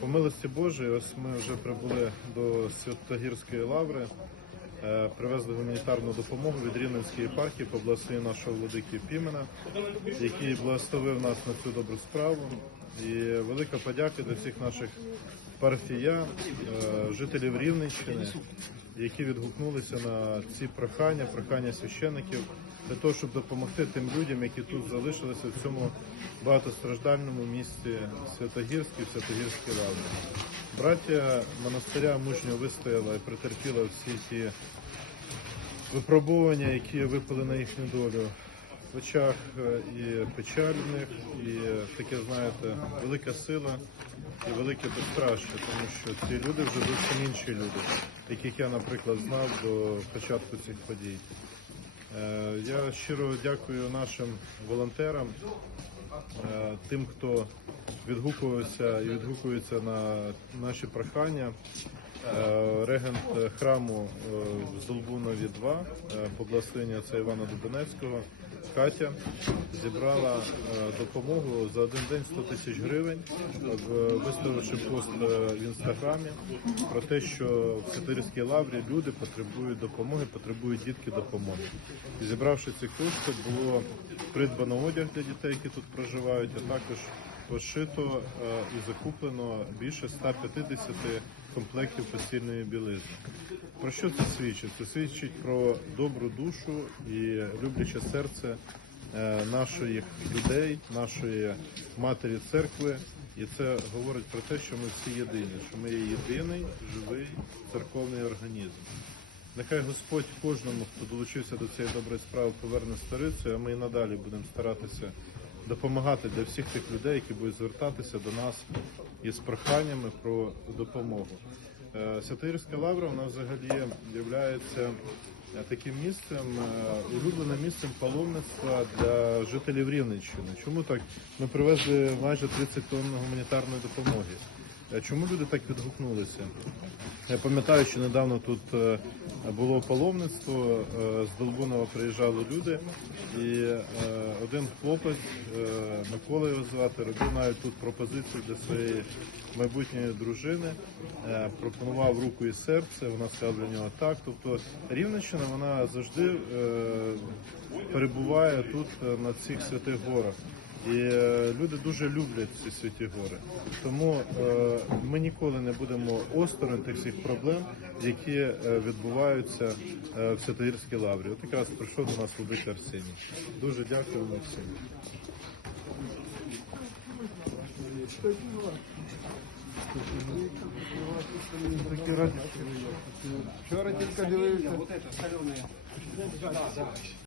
По милості Божої, ось ми вже прибули до Святогірської лаври, е, привезли гуманітарну допомогу від Рівненської єпархії по благословенню нашого владики Пімена, який благословив нас на цю добру справу. І велика подяка до всіх наших парафіян, е, жителів Рівненщини, які відгукнулися на ці прохання, прохання священиків для того, щоб допомогти тим людям, які тут залишилися в цьому багатостраждальному місті Святогірській, Святогірській лаврі. Браття монастиря мужньо вистояла і претерпіла всі ті випробування, які випали на їхню долю. В очах е, і печаль в них, і таке, знаєте, велика сила і велике безстрашя, тому що ці люди вже зовсім інші люди, яких я, наприклад, знав до початку цих подій. Е, Я щиро дякую нашим волонтерам, е, тим, хто відгукувався і відгукується на наші прохання. Регент храму е, з Долбунові 2 е, по отця Івана Дубинецького Катя зібрала е, допомогу за один день 100 тисяч гривень, е, виставивши пост е, в інстаграмі про те, що в Катерівській лаврі люди потребують допомоги, потребують дітки допомоги. І зібравши ці кошти, було придбано одяг для дітей, які тут проживають, а також пошито е, і закуплено більше 150 комплектів постільної білизни. Про що це свідчить? Це свідчить про добру душу і любляче серце е, наших людей, нашої матері церкви. І це говорить про те, що ми всі єдині, що ми є єдиний живий церковний організм. Нехай Господь кожному, хто долучився до цієї доброї справи, поверне старицю, а ми і надалі будемо старатися допомагати для всіх тих людей, які будуть звертатися до нас із проханнями про допомогу. Е, Святоїрська лавра вона взагалі є таким місцем, е, улюбленим місцем паломництва для жителів Рівненщини. Чому так? Ми привезли майже 30 тонн гуманітарної допомоги. Е, Чому люди так відгукнулися? Я пам'ятаю, що недавно тут е, було паломництво, з Долбунова приїжджали люди, і один хлопець, Микола його звати, робив навіть тут пропозицію для своєї майбутньої дружини, пропонував руку і серце, вона сказала для нього так. Тобто Рівненщина вона завжди е, перебуває тут е, на цих святих горах. І е, люди дуже люблять ці святі гори. Тому ми ніколи не будемо осторонь тих всіх проблем, які відбуваються в Святогірській лаврі. От якраз прийшов до нас владика Арсеній. Дуже дякуємо всім. Вчора тільки дивився.